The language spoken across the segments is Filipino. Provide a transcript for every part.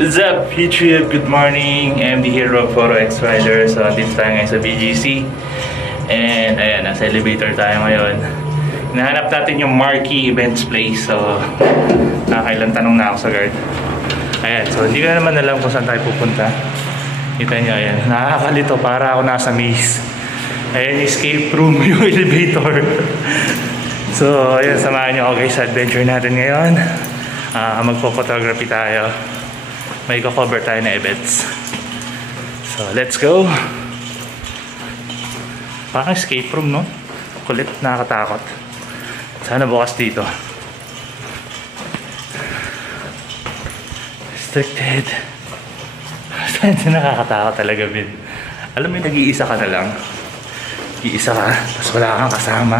What's up, YouTube? Good morning. MD here of Photo X Rider. So, dito tayo ngayon sa BGC. And, ayan, nasa elevator tayo ngayon. Hinahanap natin yung Marquee Events Place. So, nakakailang tanong na ako sa guard. Ayan, so hindi ko naman alam kung saan tayo pupunta. Kita nyo, ayan. Nakakalito, para ako nasa maze. Ayan, escape room yung elevator. So, ayan, samahan nyo ako guys sa adventure natin ngayon. Magpo-photography tayo. May cover tayo na events. So, let's go. Parang escape room, no? Kulit, nakakatakot. Sana bukas dito. Restricted. Nakakatakot talaga, Ben. Alam mo, nag-iisa ka na lang. Nag-iisa ka, tapos wala kang kasama.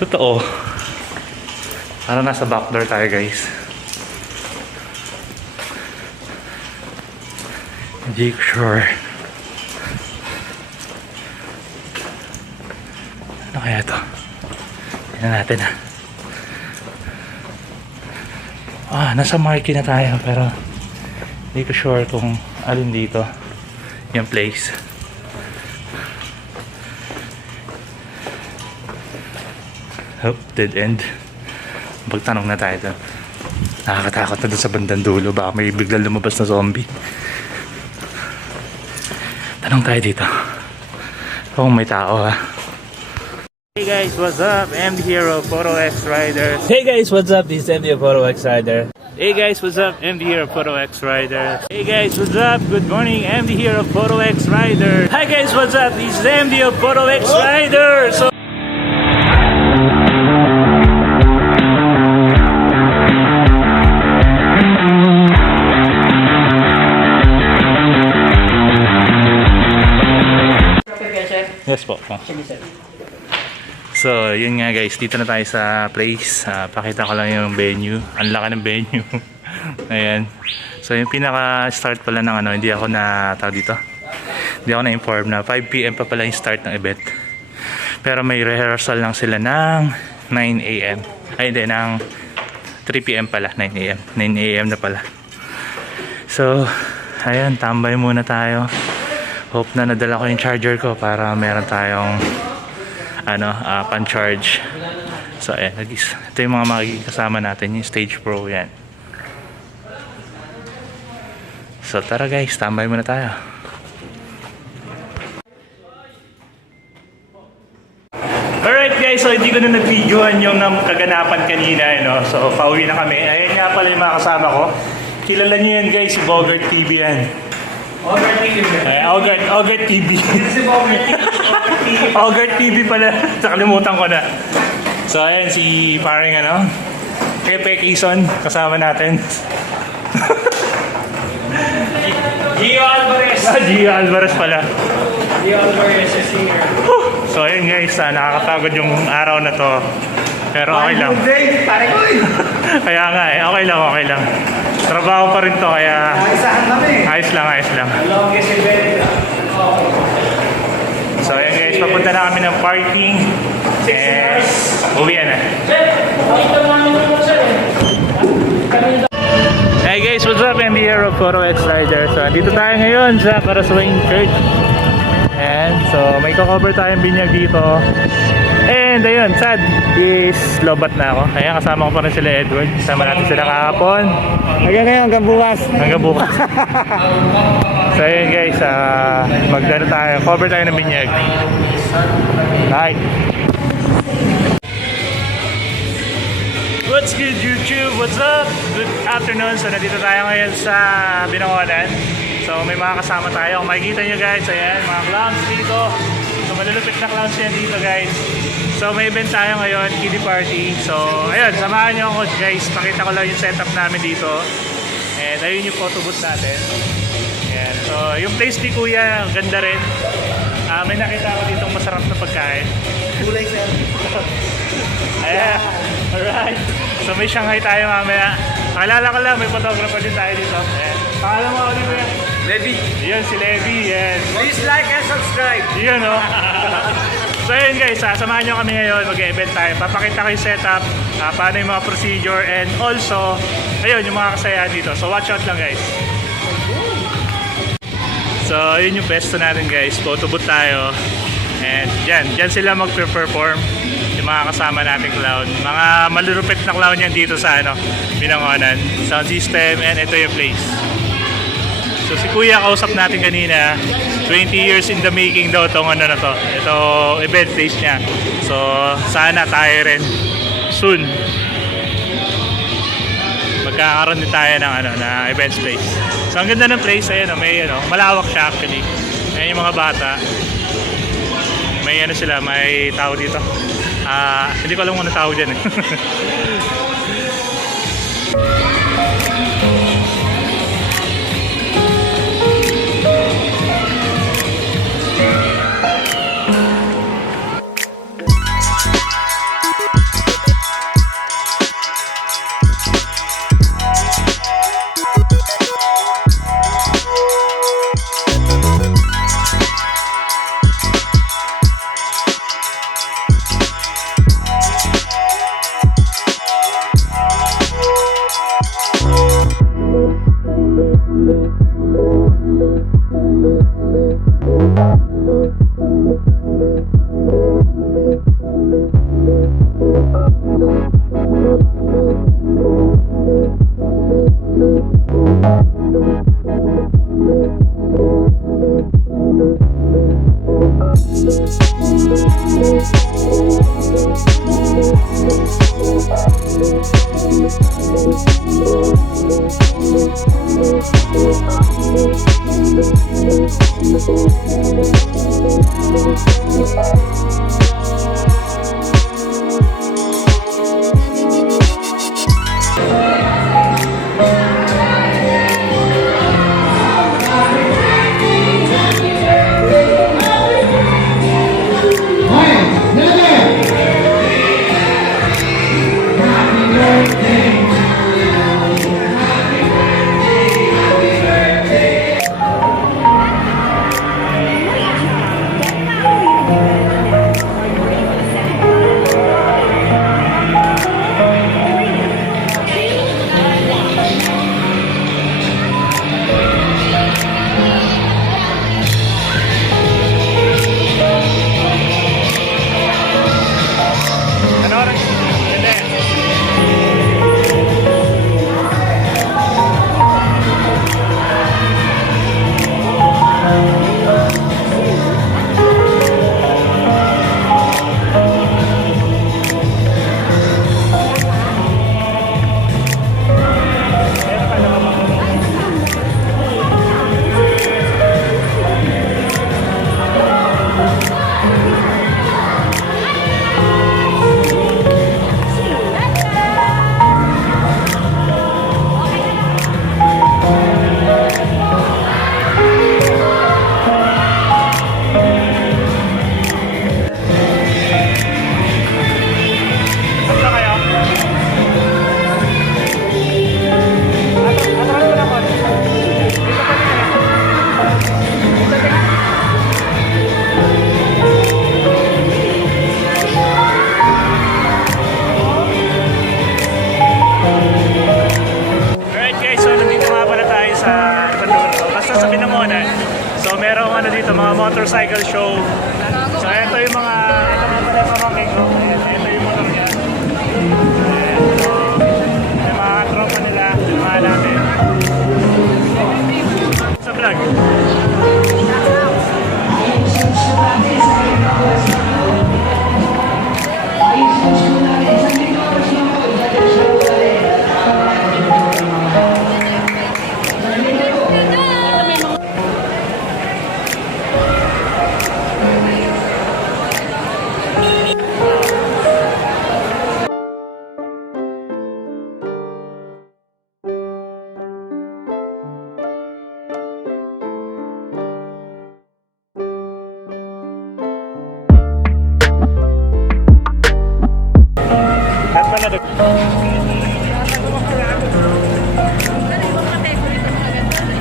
Totoo. Parang nasa backdoor tayo, guys. Hindi ko sure. Ano kaya to? Tignan natin, ha. Nasa Marquee na tayo, pero hindi ko sure kung alin dito yung place. Oh, dead end. Pagtanong na tayo doon. Nakakatakot na doon sa bandang dulo. Baka may biglang lumabas na zombie. Tanong tayo dito. Kung may tao, ha. Hey guys, what's up? MD here of Photo X Rider. Hey guys, what's up? This is MD of Photo X Rider. Hey guys, what's up? MD here of Photo X Rider. Hey guys, what's up? Good morning. MD here of Photo X Rider. Hi guys, what's up? This is MD of Photo X Rider. So yes po. So, yun nga guys, dito na tayo sa place. Pakita ko lang yung venue. Ang laki ng venue. Ayan. So, yung pinaka-start pala ng ano, hindi ako tawag dito. Hindi ako na-inform na 5 PM pa pala yung start ng event. Pero may rehearsal lang sila ng 9 AM. Ay, hindi, ng 3 PM pala. 9 AM. 9 AM na pala. So, ayan, tambay muna tayo. Hope na nadala ko yung charger ko para meron tayong pan-charge. So ayan, ito yung mga makikasama natin, yung Stage Pro, yan. So tara guys, tambay muna tayo. Alright guys, so hindi ko na nag-videoan yung kaganapan kanina, so pauwi na kami. Ayan nga pala yung mga kasama ko. Kilala niyo yan guys, si Bogart TV yan. Ogart TV. Ogart TV. Ogart TV pala. Nakalimutan ko na. So ayan si paring Pepe Quezon kasama natin. Gio Alvarez. Gio Alvarez pala. Gio Alvarez is here. So ayan guys, nakakapagod yung araw na to. Pero okay lang. Kaya nga okay lang. Trabaho pa rin to, kaya ayos lang. So ayan guys, papunta na kami ng parking. And uwi na. Hey guys, what's up? I'm here of Photo X Rider. So dito tayo ngayon sa Paraswain Church. And so may cover tayong binyag dito. And ayun, sad is lobat na ako. Kaya kasama ko pa rin sila Edward. Kasama natin sila kahapon. Hanggang bukas. So ayun guys, cover tayo ng binyag. Right. What's good YouTube? What's up? Good afternoon. So nandito tayo ngayon sa Binangonan. So may mga kasama tayo. Kung makikita nyo guys, ayan, mga clowns dito. So malulupit na clowns yan dito guys. So may event tayo ngayon, kiddie party. So ayun, samahan nyo ako guys. Pakita ko lang yung setup namin dito. And ayun yung photo booth natin. Ayan. So yung place ni Kuya, ganda rin. May nakita ako ditong masarap na pagkain. Kulay sir. Ayan. Alright. So may Shanghai tayo mamaya. Pakilala ko lang, may photographer din tayo dito. Ayan. Pakala mo, Oliver. Levi. Yan si Levi. Yes. Please like and subscribe. Yan, oh. So ayun guys, samahan nyo kami ngayon, mag-event tayo. Papakita ko yung setup, paano yung mga procedure, and also, ayun, yung mga kasayahan dito. So watch out lang guys. So yun yung pesto natin guys, photo booth tayo. And dyan sila mag-perform, yung mga kasama nating clown. Mga malulupit na clown yan dito sa Binangonan. Sound system, and ito yung place. So si Kuya kausap natin kanina, 20 years in the making daw itong na to. Ito event place niya. So sana tayo rin soon magkakaroon din tayo ng na event place. So ang ganda ng place, ayun, may malawak siya actually. Ayan yung mga bata. May sila, may tao dito. Hindi ko alam kung ano tawag dyan eh. dito, mga motorcycle show. So ito yung mga, ito mga pala yung pamangking ko. Ito yung motor niya. Yung mga tropa nila, yung mga natin. Sa vlog.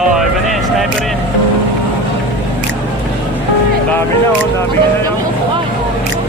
Oh, iba na yun, sniper yun. Dami na oh, dami na lang.